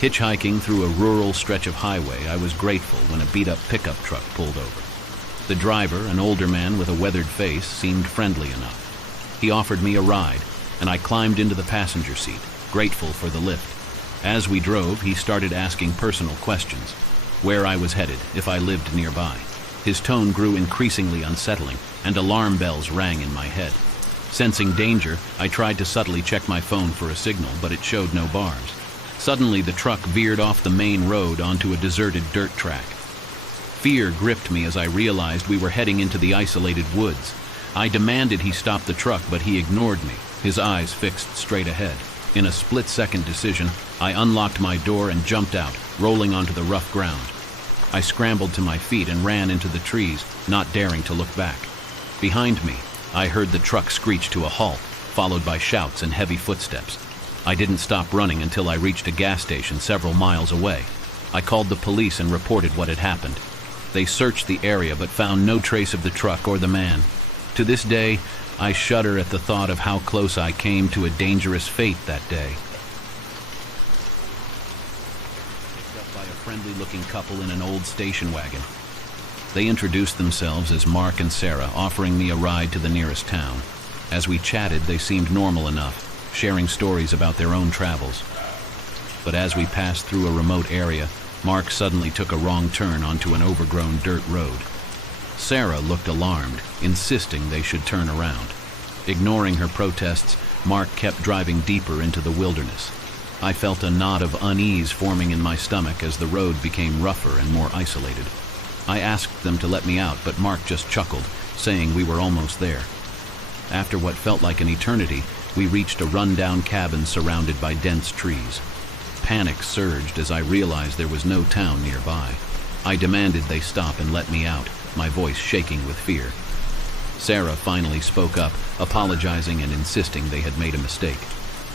Hitchhiking through a rural stretch of highway, I was grateful when a beat-up pickup truck pulled over. The driver, an older man with a weathered face, seemed friendly enough. He offered me a ride, and I climbed into the passenger seat, grateful for the lift. As we drove, he started asking personal questions. Where I was headed, if I lived nearby. His tone grew increasingly unsettling, and alarm bells rang in my head. Sensing danger, I tried to subtly check my phone for a signal, but it showed no bars. Suddenly, the truck veered off the main road onto a deserted dirt track. Fear gripped me as I realized we were heading into the isolated woods. I demanded he stop the truck, but he ignored me, his eyes fixed straight ahead. In a split-second decision, I unlocked my door and jumped out, rolling onto the rough ground. I scrambled to my feet and ran into the trees, not daring to look back. Behind me, I heard the truck screech to a halt, followed by shouts and heavy footsteps. I didn't stop running until I reached a gas station several miles away. I called the police and reported what had happened. They searched the area but found no trace of the truck or the man. To this day, I shudder at the thought of how close I came to a dangerous fate that day. Picked up by a friendly-looking couple in an old station wagon. They introduced themselves as Mark and Sarah, offering me a ride to the nearest town. As we chatted, they seemed normal enough, sharing stories about their own travels. But as we passed through a remote area, Mark suddenly took a wrong turn onto an overgrown dirt road. Sarah looked alarmed, insisting they should turn around. Ignoring her protests, Mark kept driving deeper into the wilderness. I felt a knot of unease forming in my stomach as the road became rougher and more isolated. I asked them to let me out, but Mark just chuckled, saying we were almost there. After what felt like an eternity, we reached a rundown cabin surrounded by dense trees. Panic surged as I realized there was no town nearby. I demanded they stop and let me out, my voice shaking with fear. Sarah finally spoke up, apologizing and insisting they had made a mistake.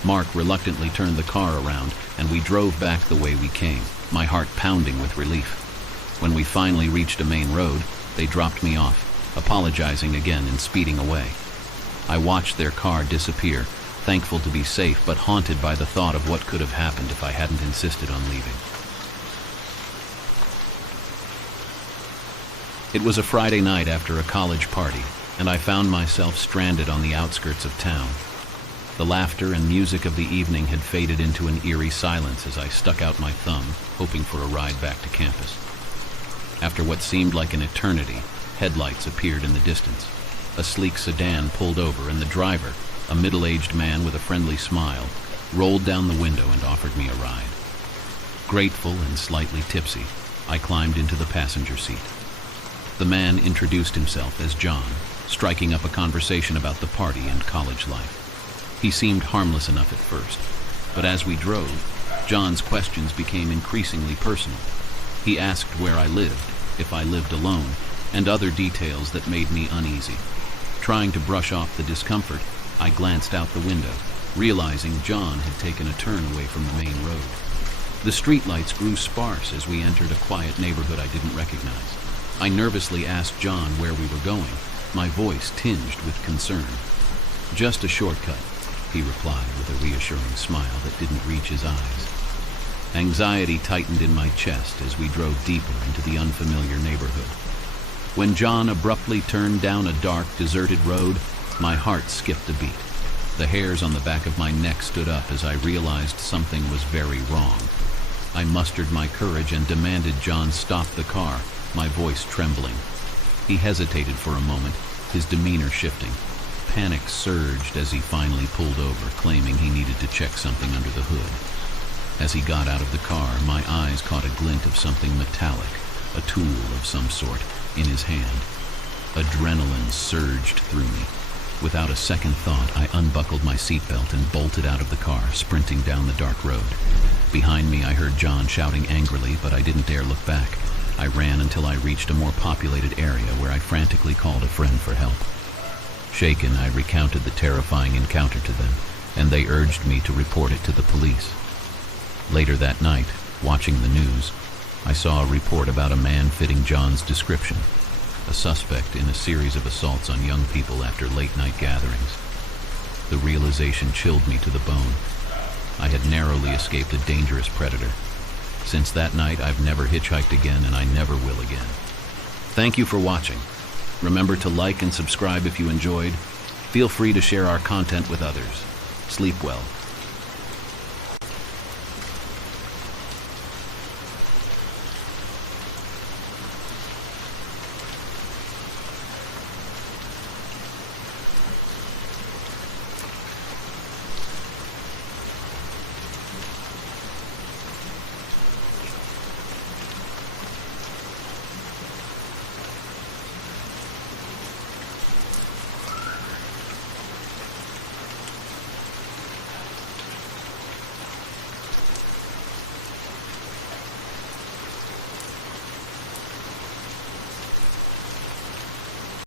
Mark reluctantly turned the car around, and we drove back the way we came, my heart pounding with relief. When we finally reached a main road, they dropped me off, apologizing again and speeding away. I watched their car disappear, thankful to be safe but haunted by the thought of what could have happened if I hadn't insisted on leaving. It was a Friday night after a college party, and I found myself stranded on the outskirts of town. The laughter and music of the evening had faded into an eerie silence as I stuck out my thumb, hoping for a ride back to campus. After what seemed like an eternity, headlights appeared in the distance. A sleek sedan pulled over, and the driver, a middle-aged man with a friendly smile, rolled down the window and offered me a ride. Grateful and slightly tipsy, I climbed into the passenger seat. The man introduced himself as John, striking up a conversation about the party and college life. He seemed harmless enough at first, but as we drove, John's questions became increasingly personal. He asked where I lived, if I lived alone, and other details that made me uneasy. Trying to brush off the discomfort, I glanced out the window, realizing John had taken a turn away from the main road. The streetlights grew sparse as we entered a quiet neighborhood I didn't recognize. I nervously asked John where we were going, my voice tinged with concern. "Just a shortcut," he replied with a reassuring smile that didn't reach his eyes. Anxiety tightened in my chest as we drove deeper into the unfamiliar neighborhood. When John abruptly turned down a dark, deserted road, my heart skipped a beat. The hairs on the back of my neck stood up as I realized something was very wrong. I mustered my courage and demanded John stop the car, my voice trembling. He hesitated for a moment, his demeanor shifting. Panic surged as he finally pulled over, claiming he needed to check something under the hood. As he got out of the car, my eyes caught a glint of something metallic, a tool of some sort, in his hand. Adrenaline surged through me. Without a second thought, I unbuckled my seatbelt and bolted out of the car, sprinting down the dark road. Behind me, I heard John shouting angrily, but I didn't dare look back. I ran until I reached a more populated area where I frantically called a friend for help. Shaken, I recounted the terrifying encounter to them, and they urged me to report it to the police. Later that night, watching the news, I saw a report about a man fitting John's description, a suspect in a series of assaults on young people after late-night gatherings. The realization chilled me to the bone. I had narrowly escaped a dangerous predator. Since that night, I've never hitchhiked again, and I never will again. Thank you for watching. Remember to like and subscribe if you enjoyed. Feel free to share our content with others. Sleep well.